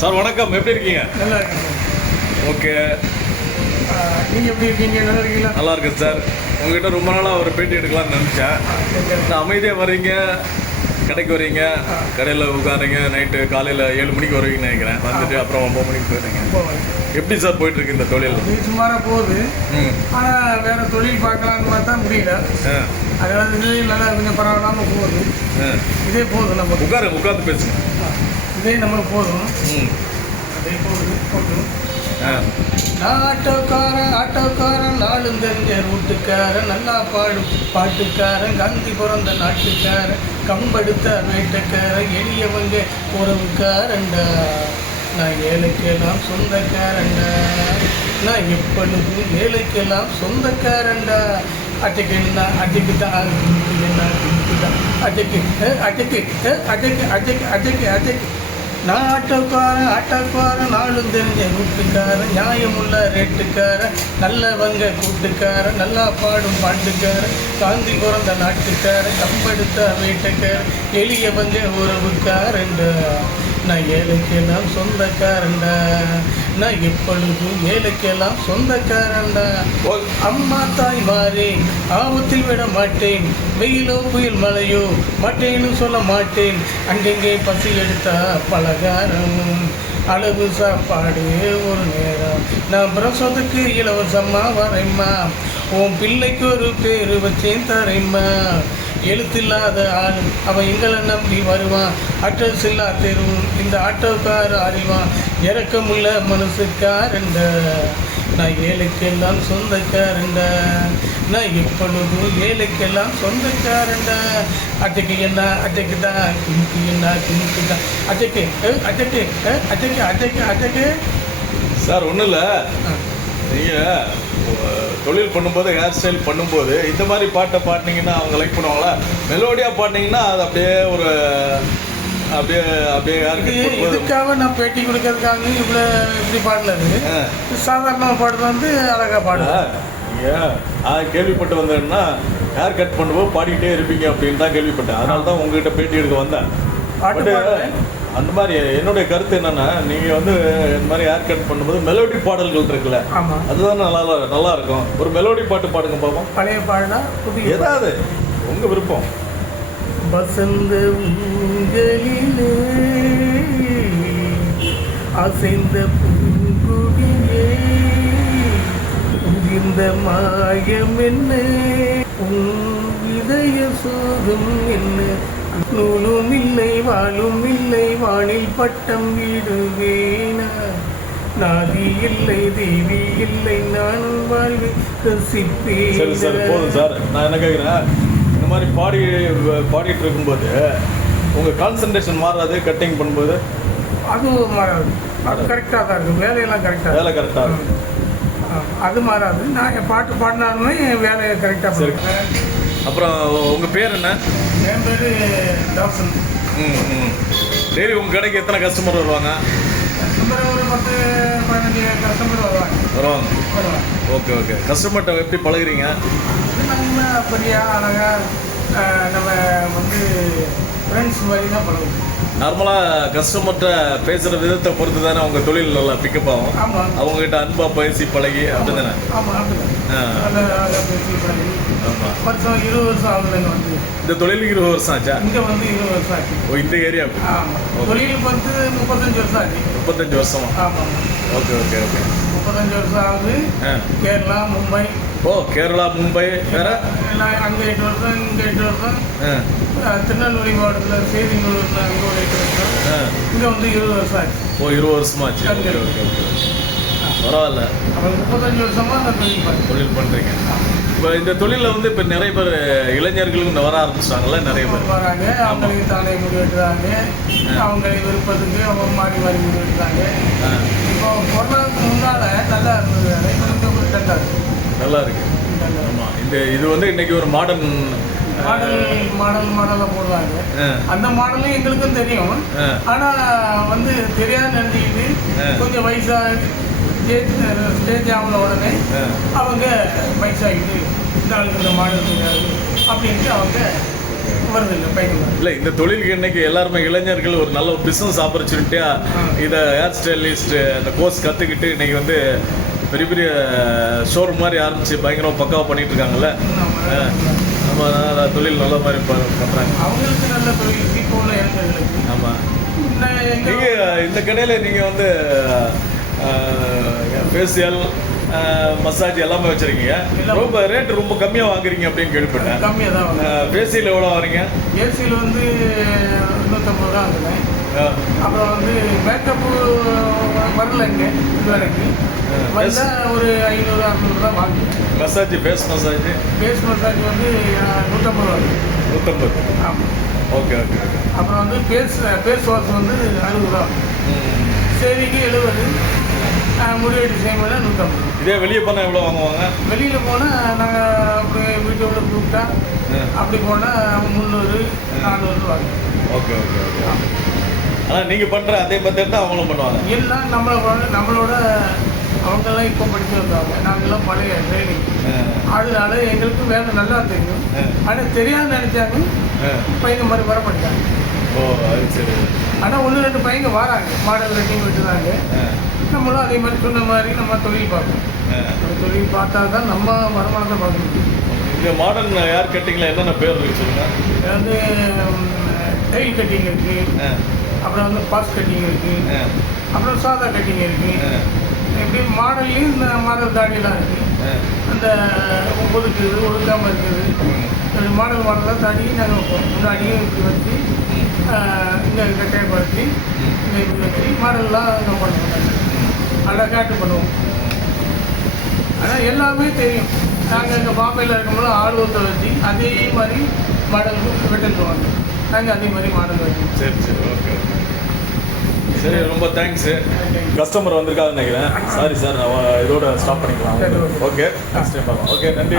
Sir வணக்கம். எப்படி இருக்கீங்க? நல்லா இருக்கேன் ஓகே. ஆஹ் நீங்க எப்படி இருக்கீங்க? நல்லா இருக்கீங்களா? நல்லா இருக்கேன் சார். உங்ககிட்ட ரொம்ப நாளாக ஒரு பேட்டி எடுக்கலாம்னு நினச்சேன். நான் அமைதியாக வர்றீங்க கடைக்கு வர்றீங்க கடையில் உட்காருங்க நைட்டு காலையில் ஏழு மணிக்கு வருவீங்கன்னு நினைக்கிறேன். வந்துட்டு அப்புறம் ஒம்பது மணிக்கு போயிடுங்க எப்படி சார் போயிட்டு இருக்கு இந்த தொழில்? சுமாராக போகுது. ஆனால் வேற தொழில் பார்க்கலான்னு பார்த்தா முடியல. இது நல்லா கொஞ்சம் பரவாயில்லாமல் போகுது. இதே போதும் நமக்கு. உட்காருங்க உட்காந்து பேசுங்க. இதே நம்மளுக்கு போதும். ம். அதே போகுது போதும் நான் ஆட்டோக்காரன் ஆட்டோக்காரன் நாளும் தெரிஞ்ச ரூட்டுக்காரன் நல்லா பாடும் பாட்டுக்காரன் காந்தி பிறந்த நாட்டுக்காரன் கம்பெடுத்த வேட்டக்காரன் எளியவங்க உறவுக்காரன்டா. நான் ஏழைக்கெல்லாம் சொந்தக்காரன்டா. நான் எப்பொழுதும் ஏழைக்கெல்லாம் சொந்தக்காரன்டா. அட்டைக்கு என்ன அட்டைக்கு தான். என்ன அட்டைக்கு அட்டைக்கு அட்டைக்கு அட்டைக்கு அட்டைக்கு அட்டைக்கு நான் ஆட்டோக்காரன் ஆட்டோக்காரன் நாளும் தெரிஞ்ச கூட்டுக்காரன் நியாயமுள்ள ரேட்டுக்காரன் நல்லவங்க கூட்டுக்காரன் நல்லா பாடும் பாட்டுக்காரன் காந்தி பிறந்த நாட்டுக்காரன் கம்பெடுத்த வேட்டைக்காரன் எளியவங்க உறவுக்காரன்டா. நான் ஏழைக்கெல்லாம் சொந்தக்காரன்டா. நான் எப்பொழுது ஏழைக்கெல்லாம் சொந்தக்காரன்டா? ஓ அம்மா தாய் மாறே ஆபத்தில் விட மாட்டேன். வெயிலோ புயல் மழையோ மாட்டேன்னு சொல்ல மாட்டேன். அங்கெங்கே பசி எடுத்தா பலகாரம். அளவு சாப்பாடு ஒரு நேரம். நான் பிரசவத்துக்கு இலவசமாக வரேம்மா. உன் பிள்ளைக்கு ஒரு பேர் வச்சேன் தரேம்மா. எழுத்தில்லாத ஆள். அவன் எங்களை நம்பி வருவான். அட்ரஸ் இல்லா தெருவும் இந்த ஆட்டோக்கார அறிவான். இறக்கமுள்ள மனசுக்காரண்ட நான் ஏழைக்கெல்லாம் சொந்தக்காரண்டா. நான் எப்பொழுதும் ஏழைக்கெல்லாம் சொந்தக்காரண்டா. அட்டைக்கு என்ன அட்டைக்கு தான் குமுக்கு என்ன குமுக்கு தான் அட்டைக்கு அட்டைக்கு அட்டைக்கு அட்டைக்கு அட்டைக்கு சார் ஒன்றும் இல்லை. நீங்கள் தொழில் பண்ணும்போது ஹேர் ஸ்டைல் பண்ணும்போது இந்த மாதிரி பாட்டை பாடினீங்கன்னா அவங்க லைக் பண்ணுவாங்களா மெலோடியாக பாடினீங்கன்னா அது அப்படியே ஒரு அப்படியே அப்படியே பண்ணும்போது இதுக்காக நான் பேட்டி கொடுக்கறதுக்காக இவ்வளோ இப்படி பாடலது ஆ. சாதாரணமாக பாடுறது வந்து அழகாக பாடுவேன் நான் கேள்விப்பட்டு வந்தேன்னா ஹேர் கட் பண்ணும்போது பாடிக்கிட்டே இருப்பீங்க அப்படின்னு தான் கேள்விப்பட்டேன் அதனால தான் உங்ககிட்ட பேட்டி எடுக்க வந்தேன். அந்த மாதிரி என்னுடைய கருத்து என்னன்னா நீங்கள் வந்து இந்த மாதிரி ஹேர் கட் பண்ணும்போது மெலோடி பாடல்கள் இருக்குல்ல அதுதான் நல்லா நல்லா இருக்கும். ஒரு மெலோடி பாட்டு பாடுங்க பாப்போம். பழைய பாடலா ஏதாவது உங்கள் விருப்பம். வசந்த ஊஞ்சலிலே அசைந்த பூங்குடியே உதிர்ந்த மாயம் என்ன உன் இதய சோகம் என்ன? நூலும் இல்லை வாழும் இல்லை வானில் பட்டம் விடுவேனா நாதி இல்லை தேவி இல்லை நான் வாழ்வை ரசிப்பேன். சரி சார் போதும் சார். நான் என்ன கேட்குறேன் இந்த மாதிரி பாடி பாடிட்டு இருக்கும்போது உங்கள் கான்சன்ட்ரேஷன் மாறாது கட்டிங் பண்ணும்போது? அதுவும் மாறாது. அது கரெக்டாக தான் இருக்கும். வேலையெல்லாம் கரெக்டாக வேலை கரெக்டாக இருக்கும். அது மாறாது. நான் என் பாட்டு பாடினாலுமே என் வேலையை கரெக்டாக. பண்ணுவேன். அப்புறம் உங்கள் பேர் என்ன? என் பேர் டாக்டர் ம் ம். டெய்லி உங்கள் கடைக்கு எத்தனை கஸ்டமர் வருவாங்க? கஸ்டமர் ஒரு பத்து பதினஞ்சு கஸ்டமர் வருவாங்க. வருவாங்க. Okay okay. கஸ்டமர்கிட்ட எப்படி பழகுறீங்க? நம்ம பெரிய அழகாக நம்ம வந்து ஃப்ரெண்ட்ஸ் மாதிரி தான் பழகுவோம். நார்மலாக கஸ்டமர்கிட்ட பேசுகிற விதத்தை பொறுத்து தானே அவங்க தொழில் நல்லா பிக்கப் ஆகும். அவங்ககிட்ட அன்பாக பேசி பழகி அப்படி தானே வருஷம் இருபது வருஷம் ஆகுது இங்க வந்து. இந்த தொழிலுக்கு இருபது வருஷம் ஆச்சா? இங்கே வந்து இருபது வருஷம் ஆச்சு. ஓ இந்த ஆமாம் தொழிலுக்கு வந்து முப்பத்தஞ்சு வருஷம் ஆச்சு. முப்பத்தஞ்சு வருஷமா? ஆமாம் ஓகே ஓகே ஓகே. முப்பத்தஞ்சு வருஷம் ஆகுது. கேரளா மும்பை. ஓ கேரளா மும்பை வேற? எல்லாம் அங்கே எட்டு வருஷம் இங்கே எட்டு வருஷம். திருநெல்வேலி மாவட்டத்தில் சேதிநல்லூரில் அங்கே ஒரு எட்டு வருஷம். இங்கே வந்து இருபது வருஷம் ஆச்சு. ஓ இருபது வருஷமா ஆச்சு ஓகே ஓகே ஓகே பரவாயில்ல. அவன் முப்பத்தஞ்சு வருஷமாக அந்த தொழில் தொழில் பண்ணுறீங்க இப்போ இந்த தொழிலில் வந்து இப்போ நிறைய பேர் இளைஞர்களுக்கு வர ஆரம்பிச்சிட்டாங்கல்ல நிறைய பேர். வராங்க. அவங்களுக்கு தானே முடி வெட்டுறாங்க அவங்க விருப்பத்துக்கு அவங்க மாறி மாறி முடி வெட்டுறாங்க ஆ. இப்போ கொரோனாவுக்கு முன்னால் நல்லா இருந்தது. நல்லா இருக்கு. ஆமாம் இந்த இது வந்து இன்னைக்கு ஒரு மாடர்ன் மாடல் மாடல் மாடலாக போடுறாங்க. அந்த மாடலும் எங்களுக்கும் தெரியும். ஆ. ஆனா வந்து தெரியாத நினைச்சுக்கிட்டு. கொஞ்சம் வயசா ஸ்டேஜ் ஸ்டேஜ் ஆகின உடனே அவங்க வயசாகிட்டு இந்த ஆளுக்கு இந்த மாடல் தெரியாது அப்படின்ட்டு அவங்க இல்லை இந்த தொழிலுக்கு இன்னைக்கு எல்லாருமே இளைஞர்கள் ஒரு நல்ல ஒரு பிஸ்னஸ் ஆப்பர்ச்சுனிட்டியாக இதை ஹேர் ஸ்டைலிஸ்ட் அந்த கோர்ஸ் கற்றுக்கிட்டு இன்னைக்கு வந்து பெரிய பெரிய ஷோரூம் மாதிரி ஆரம்பிச்சு பயங்கரமாக பக்காவாக பண்ணிட்டு இருக்காங்கல்ல நம்ம அந்த தொழில் நல்ல மாதிரி பண்ணுறாங்க அவங்களுக்கு நல்ல தொழில் இப்போ உள்ள ஆமாம் நீங்கள் இந்த கடையில் நீங்கள் வந்து ஃபேஷியல் மசாஜ் எல்லாமே வச்சுருக்கீங்க. ரொம்ப ரேட் ரொம்ப கம்மியாக வாங்குறீங்க அப்படின்னு கேள்விப்பட்டேன். கம்மியாக தான் ஃபேஷியல் எவ்வளோ வாங்குறீங்க? ஏசியில் வந்து நூற்றம்பது ரூபா வாங்குவேன் ஆ, அப்புறம் வந்து மேக்கப்பு வரல இங்கே இது வரைக்கும் ஒரு ஐநூறு அறநூறு தான் வாங்குவேன் massage face massage? Face massage வந்து நூற்றம்பது ரூபா. நூற்றம்பது ஆமாம் ஓகே ஓகே ஓகே. அப்புறம் வந்து ஃபேஸ் ஃபேஸ் வாஷ் வந்து அறுபது ரூபா. சேவிக்கு எழுபது. முடிவு டிசைன் பண்ண நூற்றம்பது இதே வெளியே போனால் எவ்வளோ வாங்குவாங்க? வெளியில் போனால் நாங்கள் அப்படி வீட்டோட கூப்பிட்டா ஆ, அப்படி போனால் முந்நூறு நானூறு வாங்குவோம் ஓகே ஓகே ஓகே. ஆனால் நீங்கள் பண்ணுற அதே மெத்தட் தான் அவங்களும் பண்ணுவாங்க. எல்லாம் நம்மளோட நம்மளோட அவங்கெல்லாம் இப்போ படிச்சு வந்தாங்க. நாங்கெல்லாம் பழைய ட்ரைனிங் அதனால எங்களுக்கும் வேலை நல்லா தெரியும். ஆனால் தெரியாது நினைச்சாங்க. பையங்க மாதிரி வர மாட்டாங்க. ஓ அது சரி. ஆனால் ஒன்று ரெண்டு பையங்க வராங்க. மாடல் ரெட்டிங் விட்டுறாங்க. நம்மளும் அதே மாதிரி சொன்ன மாதிரி நம்ம தொழில் பார்க்கணும் தொழில் பார்த்தா தான் நம்ம வருமானத்தை பார்க்க முடியும். இந்த மாடர்ன் ஏர் கட்டிங்கில் என்னென்ன பேர் இருக்கு சொல்லுங்க. இது வந்து டெயில் கட்டிங் இருக்குது அப்புறம் வந்து பாஸ் கட்டிங் இருக்குது அப்புறம் சாதா கட்டிங் இருக்குது ஆ, இப்படி மாடல்லையும் இந்த மாடல் தாடியெல்லாம் இருக்குது. அந்த ஒதுக்குது ஒதுக்காமல் இருக்குது. மாடல் மாடலாக தாடி நாங்கள் வைப்போம் முன்னாடியும் இப்படி வச்சு இங்கே கட்டையை படுத்தி இங்கே இப்படி வச்சு மாடல்லாம் நம்ம பண்ணுவோம் நல்லா காட்டு பண்ணுவோம். ஆனால் எல்லாமே தெரியும். நாங்கள் இங்கே பாம்பேயில் இருக்கும்போது ஒருத்தர் வச்சு அதே மாதிரி மாடல் வெட்டிடுவாங்க நாங்கள் அதே மாதிரி மாடல் வைக்கணும் சரி சரி. ஓகே. சரி ரொம்ப தேங்க்ஸு கஸ்டமர் வந்திருக்காதுன்னு நினைக்கிறேன். சாரி சார் நான் இதோட ஸ்டாப் பண்ணிக்கலாம். ஓகே நெக்ஸ்ட் டைம் பார்க்கலாம். ஓகே நன்றி.